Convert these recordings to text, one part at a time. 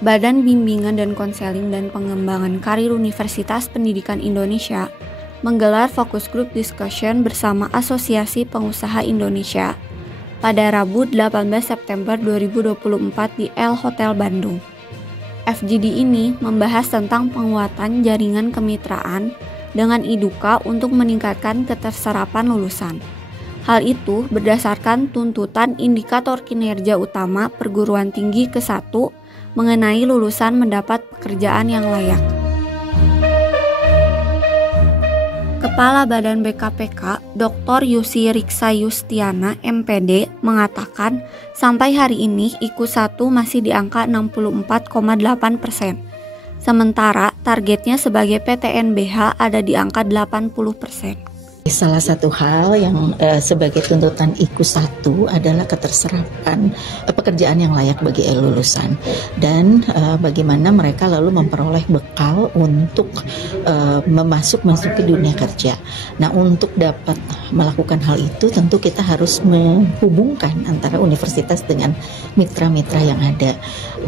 Badan Bimbingan dan Konseling dan Pengembangan Karir Universitas Pendidikan Indonesia menggelar fokus group discussion bersama Asosiasi Pengusaha Indonesia pada Rabu 18 September 2024 di L Hotel Bandung. FGD ini membahas tentang penguatan jaringan kemitraan dengan IDUKA untuk meningkatkan keterserapan lulusan. Hal itu berdasarkan tuntutan indikator kinerja utama perguruan tinggi ke-1 mengenai lulusan mendapat pekerjaan yang layak. Kepala Badan BKPK, Dr. Yusi Riksa Yustiana, MPD, mengatakan sampai hari ini IKU 1 masih di angka 64,8%. Sementara targetnya sebagai PTNBH ada di angka 80%. Salah satu hal yang sebagai tuntutan IKU 1 adalah keterserapan pekerjaan yang layak bagi lulusan dan bagaimana mereka lalu memperoleh bekal untuk memasuki dunia kerja. Nah, untuk dapat melakukan hal itu tentu kita harus menghubungkan antara universitas dengan mitra-mitra yang ada.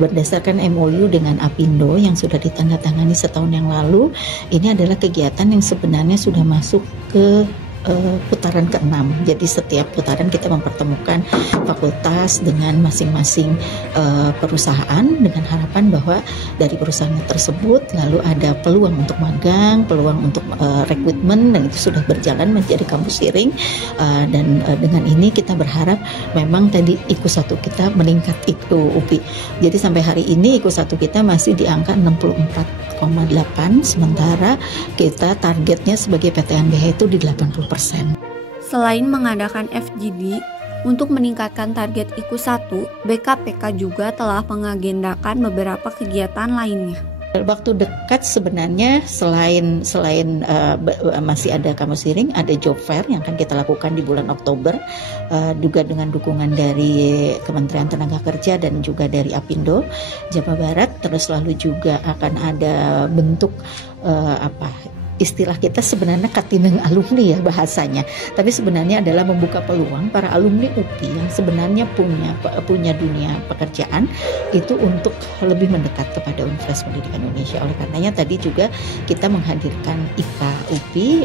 Berdasarkan MOU dengan Apindo yang sudah ditandatangani setahun yang lalu, ini adalah kegiatan yang sebenarnya sudah masuk ke putaran ke-6. Jadi setiap putaran kita mempertemukan fakultas dengan masing-masing perusahaan dengan harapan bahwa dari perusahaan tersebut lalu ada peluang untuk magang, peluang untuk rekrutmen, dan itu sudah berjalan menjadi kampus sharing, dan dengan ini kita berharap memang tadi IKU 1 kita meningkat IKU UPI. Jadi sampai hari ini IKU 1 kita masih di angka 64,8, sementara kita targetnya sebagai PTNBH itu di 80%. Selain mengadakan FGD, untuk meningkatkan target IKU 1, BKPK juga telah mengagendakan beberapa kegiatan lainnya. Waktu dekat sebenarnya selain masih ada kampus sharing, ada job fair yang akan kita lakukan di bulan Oktober, juga dengan dukungan dari Kementerian Tenaga Kerja dan juga dari Apindo Jawa Barat. Terus lalu juga akan ada bentuk istilah kita sebenarnya katineng alumni ya bahasanya, tapi sebenarnya adalah membuka peluang para alumni UPI yang sebenarnya punya dunia pekerjaan itu untuk lebih mendekat kepada Universitas Pendidikan Indonesia. Oleh karenanya tadi juga kita menghadirkan IKA UPI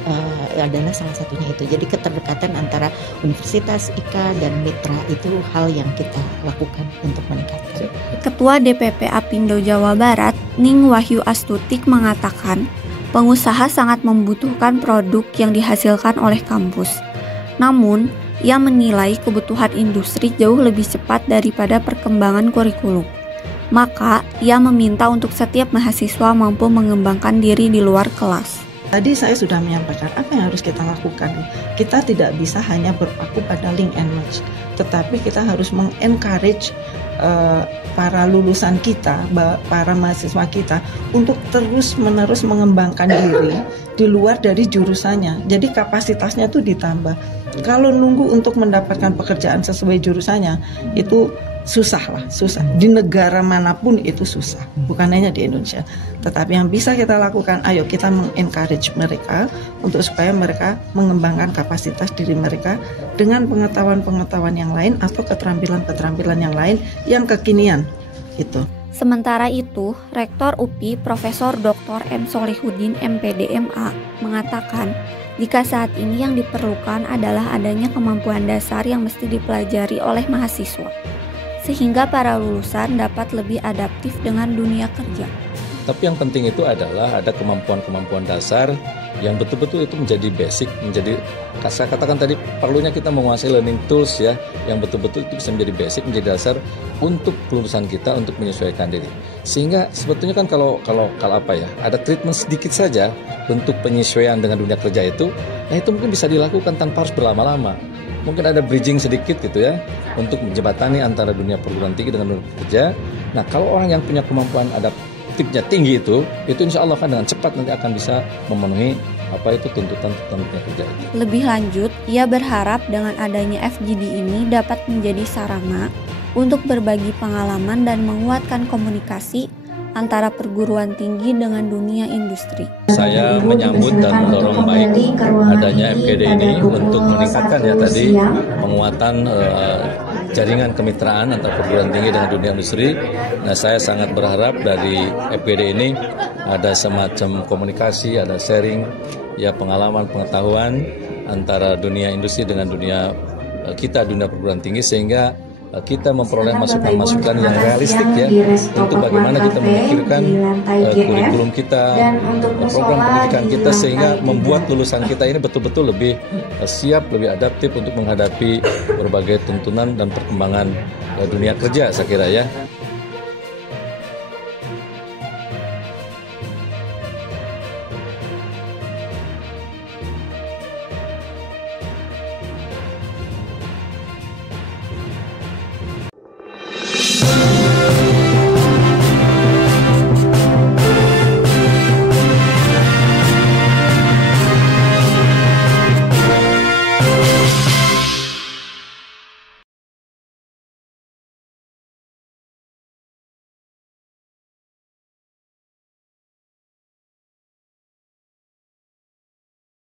adalah salah satunya itu. Jadi keterkaitan antara universitas, IKA dan mitra itu hal yang kita lakukan untuk meningkatkan. Ketua DPP Apindo Jawa Barat, Ning Wahyu Astutik mengatakan pengusaha sangat membutuhkan produk yang dihasilkan oleh kampus. Namun, ia menilai kebutuhan industri jauh lebih cepat daripada perkembangan kurikulum. Maka, ia meminta untuk setiap mahasiswa mampu mengembangkan diri di luar kelas. Tadi saya sudah menyampaikan apa yang harus kita lakukan. Kita tidak bisa hanya berpaku pada link and match, tetapi kita harus mengencourage para lulusan kita, para mahasiswa kita untuk terus-menerus mengembangkan diri di luar dari jurusannya. Jadi kapasitasnya itu ditambah. Kalau nunggu untuk mendapatkan pekerjaan sesuai jurusannya, itu susah. Di negara manapun itu susah, bukan hanya di Indonesia. Tetapi yang bisa kita lakukan, ayo kita mengencourage mereka untuk supaya mereka mengembangkan kapasitas diri mereka dengan pengetahuan-pengetahuan yang lain atau keterampilan-keterampilan yang lain yang kekinian gitu. Sementara itu, Rektor UPI Profesor Dr. M. Solihuddin MPD MA mengatakan jika saat ini yang diperlukan adalah adanya kemampuan dasar yang mesti dipelajari oleh mahasiswa, sehingga para lulusan dapat lebih adaptif dengan dunia kerja. Tapi yang penting itu adalah ada kemampuan-kemampuan dasar yang betul-betul itu menjadi basic, saya katakan tadi perlunya kita menguasai learning tools ya, yang betul-betul itu bisa menjadi basic, menjadi dasar untuk lulusan kita untuk menyesuaikan diri. Sehingga sebetulnya kan kalau ada treatment sedikit saja bentuk penyesuaian dengan dunia kerja itu, itu mungkin bisa dilakukan tanpa harus berlama-lama. Mungkin ada bridging sedikit gitu ya, untuk menjembatani antara dunia perguruan tinggi dengan dunia kerja. Nah, kalau orang yang punya kemampuan adaptifnya tinggi itu insya Allah kan dengan cepat nanti akan bisa memenuhi tuntutan dunia kerja itu. Lebih lanjut, ia berharap dengan adanya FGD ini dapat menjadi sarana untuk berbagi pengalaman dan menguatkan komunikasi antara perguruan tinggi dengan dunia industri. Saya menyambut dan mendorong baik adanya FGD ini untuk meningkatkan ya tadi penguatan jaringan kemitraan antara perguruan tinggi dengan dunia industri. Nah, saya sangat berharap dari FGD ini ada semacam komunikasi, ada sharing ya pengalaman, pengetahuan antara dunia industri dengan dunia kita, dunia perguruan tinggi, sehingga kita memperoleh masukan-masukan yang realistik ya untuk bagaimana kita memikirkan kurikulum kita, program pendidikan kita, sehingga membuat lulusan kita ini betul-betul lebih siap, lebih adaptif untuk menghadapi berbagai tuntunan dan perkembangan dunia kerja, saya kira ya.